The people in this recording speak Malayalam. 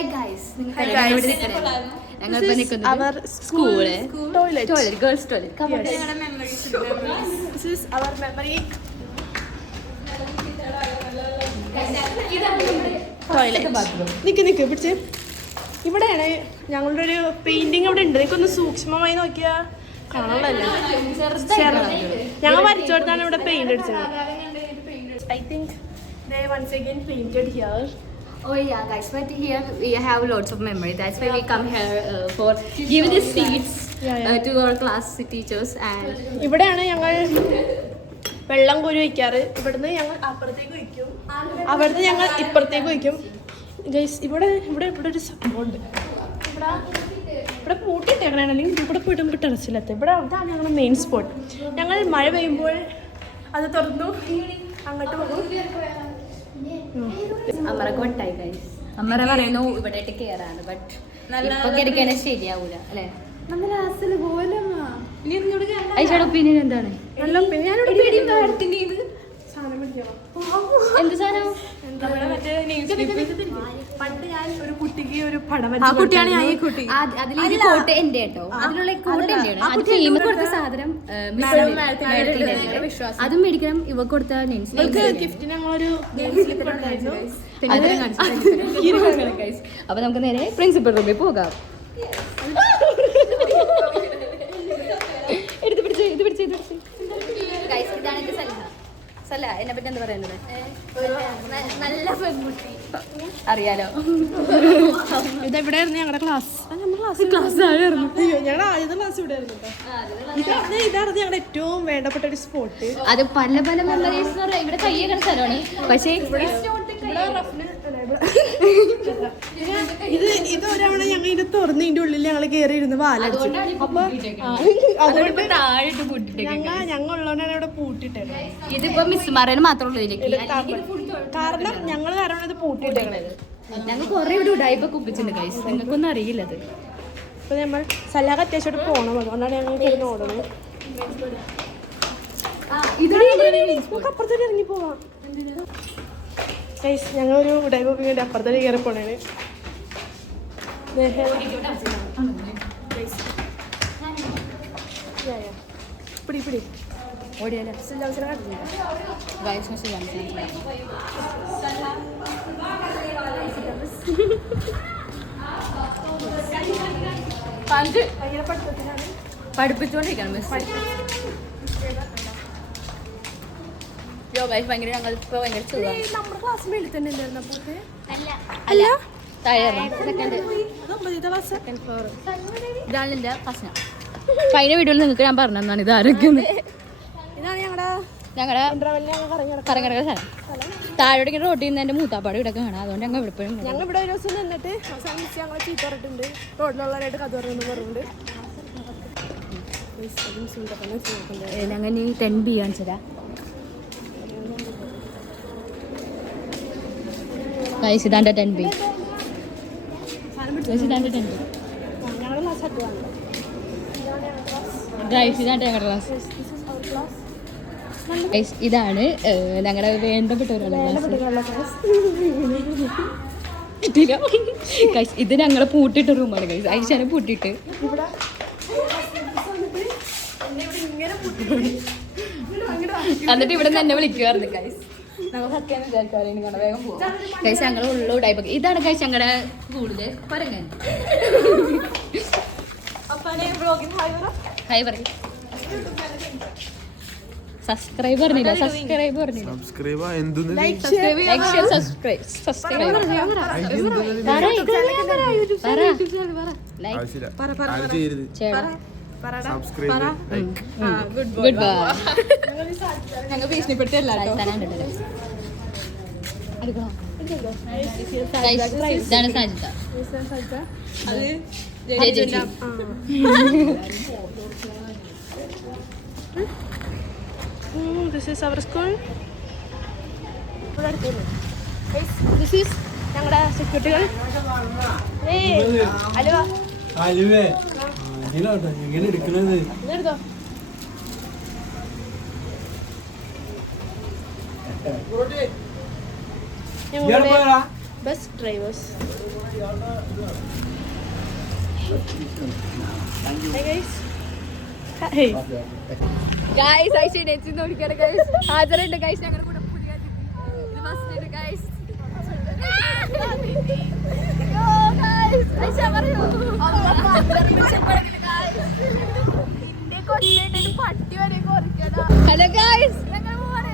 Hi guys. Our school toilet. Girls toilet. Come on. This is our memory toilet. നിക്ക് പിടിച്ച്. ഇവിടെയാണ് ഞങ്ങളുടെ ഒരു പെയിന്റിങ് അവിടെ ഉണ്ട്. നിനക്കൊന്ന് സൂക്ഷ്മമായി നോക്കിയാ കാണാനല്ലേ. ഞങ്ങൾ വരച്ചു കൊടുത്താണ് ഇവിടെ പെയിന്റ് അടിച്ചത്. I think they once again painted here. Oh yeah, guys, but here we have lots of memory. That's why we come here for giving the seats to our class teachers. And ഇവിടെയാണ് ഞങ്ങൾ വെള്ളം കോരി വയ്ക്കാറ്. ഇവിടുന്ന് ഞങ്ങൾ അപ്പുറത്തേക്ക് വയ്ക്കും, അവിടുന്ന് ഞങ്ങൾ ഇപ്പുറത്തേക്ക് വയ്ക്കും. ഗൈസ് ഇവിടെ ഇവിടെ ഇവിടെ ഒരു സംഭവമുണ്ട്. ഇവിടെ പൂട്ടിയിട്ടേക്കണേ, അല്ലെങ്കിൽ ഇവിടെ പോയിട്ട് നമുക്ക് ടെറസിലെത്താം. ഇവിടെ അതാണ് ഞങ്ങളുടെ മെയിൻ സ്പോട്ട്. ഞങ്ങൾ മഴ പെയ്യുമ്പോൾ അത് തുറന്നു അങ്ങോട്ട് പോകും. അമ്മറൊക്കെ വട്ടായി ഗൈസ്. അമ്മറ പറയുന്നു ഇവിടെയായിട്ട് കയറാണ്, ബട്ട് ഇപ്പൊ കിടക്കാനെ ശരിയാവൂല അല്ലേ? ഐഷയുടെ ഒപ്പീനിയൻ എന്താണ്? എന്ത് സാധനം? പണ്ട് ഞാൻ ഒരു കുട്ടിക്ക് ഒരു പടം, അതിലൊരു കോട്ട് എന്റെ കേട്ടോ, അതിലുള്ള കോട്ട് എന്റെയാണ്. അത് ഫെയിം കൊടുത്ത സാധനം അതും മേടിക്കണം. ഇവ കൊടുത്ത ഗിഫ്റ്റിന് ഞങ്ങളൊരു അപ്പൊ നമുക്ക് നേരെ പ്രിൻസിപ്പൽ റൂമിൽ പോകാം. എടുത്ത് പിടിച്ച് ഇത് പിടിച്ച് ഇത് പിടിച്ച്. ഇതാണ് എന്റെ സല. എന്നെ പറ്റി എന്താ പറയുന്നത്? നല്ല പെൺകുട്ടി അറിയാലോ. ഇതെവിടെയായിരുന്നു ഞങ്ങളുടെ ക്ലാസ്? ഞങ്ങളുടെ ആദ്യത്തെ ക്ലാസ് ഇവിടെ ആയിരുന്നു. ഇതാണ് ഞങ്ങളുടെ ഏറ്റവും വേണ്ടപ്പെട്ട ഒരു സ്പോട്ട്. അത് പല പല മെമ്മറീസ് എന്ന് പറയാം. ഇവിടെ കയ്യേക്കണ സ്ഥലമാണ്, പക്ഷേ ഇത് ഒരാവണ ഞങ്ങൾ ഇതിന്റെ തുറന്ന് ഇതിന്റെ ഉള്ളിൽ ഞങ്ങൾ കയറി ഇരുന്ന് വാലടിച്ചു. അപ്പൊ അതുകൊണ്ട് ഞങ്ങൾ ഉള്ളതുകൊണ്ടാണ് ഇവിടെ പൂട്ടിട്ടത്. ഇതിപ്പോ മിസ്സുമാരേന് മാത്രമേ ഉള്ളൂ. കാരണം ഞങ്ങൾ കാരണം ഇത് പൂട്ടിയിട്ടേക്കണത്. ഞങ്ങൾ കുറെ ഇവിടെ ഉടായ്പൊക്കെ ഒപ്പിച്ചിട്ടുണ്ട് ഗൈസ്, നിങ്ങൾക്കൊന്നും അറിയില്ല അത്. ഇപ്പൊ നമ്മൾ സലാഖ് അത്യാവശ്യമായിട്ട് പോകണം, അതുകൊണ്ടാണ് ഞങ്ങൾ കിടന്ന് ഓടുന്നത്. അപ്പുറത്തേക്ക് ഇറങ്ങി പോവാം ഗൈസ്. ഞങ്ങളൊരു ഉടായ്പ വേണ്ടി അപ്പുറത്തേക്ക് കയറി പോണേന്. പിടി പിടി ഓടിയാലോ പഠിപ്പിച്ചോണ്ടിരിക്കണം മിസ്. ഭയങ്കര ഞങ്ങളിപ്പോ ഭയങ്കര നമ്മുടെ ക്ലാസ് മേളിൽ തന്നെ ഉണ്ടായിരുന്നു. അല്ല ഇതാണ് എന്റെ പ്രശ്നം. കഴിഞ്ഞ വീഡിയോയിൽ നിങ്ങൾക്ക് ഞാൻ പറഞ്ഞതാണ് ഇത് ആരൊക്കെയാണ്. ഇതാണ് ഞങ്ങളുടെ കറങ്ങടക്ക സ്ഥലം. താഴോട്ട് റോട്ടിൽ നിന്ന് എന്റെ മൂത്താപ്പാട് ഇവിടെ കാണാം. അതുകൊണ്ട് ഞങ്ങൾ ഇവിടെ പോയി ഞങ്ങൾ ഇവിടെ ഒരു ദിവസം നിന്നിട്ട് അവസാനിച്ച് ഞങ്ങൾ ചീത്ത പറഞ്ഞിട്ടുണ്ട്. റോഡിലുള്ളവരായിട്ട് കഥ പറയുന്നു പറഞ്ഞിട്ടുണ്ട്. ഞങ്ങൾ ഈ 10B കാണിച്ചു തരാം. ഇതാണ്ട് 10B. ഇതാണ്ട് 10B. ഇതാണ് ഞങ്ങളുടെ ക്ലാസ്. ഇതാണ് ഞങ്ങളുടെ വേണ്ടപ്പെട്ടവരുള്ള ക്ലാസ്. ഇത് ഞങ്ങളെ പൂട്ടിട്ട റൂമാണ് ഗൈസ്. ഐഷാനെ പൂട്ടിട്ട് എന്നിട്ട് ഇവിടെ നിന്ന് എന്നെ വിളിക്കുമായിരുന്നു ഗൈസ്. ഞങ്ങൾ സത്യം വിചാരിക്കാറ് നിങ്ങളുടെ വേഗം പോകും ഗൈസ്. ഞങ്ങൾ ഉള്ള ടൈപ്പ്. ഇതാണ് ഗൈസ് ഞങ്ങളുടെ സ്കൂളില് പറങ്ങൻ. ഹായ് പറയും. സബ്സ്ക്രൈബ് പറഞ്ഞില്ല. ഞങ്ങൾ ഭീഷണിപ്പെടുത്തിയല്ലോ. ഇതാണ് Sajitha. This is our school. This is ഞങ്ങളുടെ സെക്യൂരിറ്റികൾ. എടുത്തോ. ഞങ്ങളുടെ ബെസ്റ്റ് ഡ്രൈവേഴ്സ്. ഗൈസ് ഐശ്വര്യ ചേച്ചി നോക്കിയാണ് ഗൈസ്. ഹാജറുണ്ട് ഗൈസ് ഞങ്ങളുടെ കൂടെ പുതിയ ഇത് ഫസ്റ്റ് ഉണ്ട് ഗൈസ്. ഹലോ ഗൈസ് ഞങ്ങൾ പോവാണ്.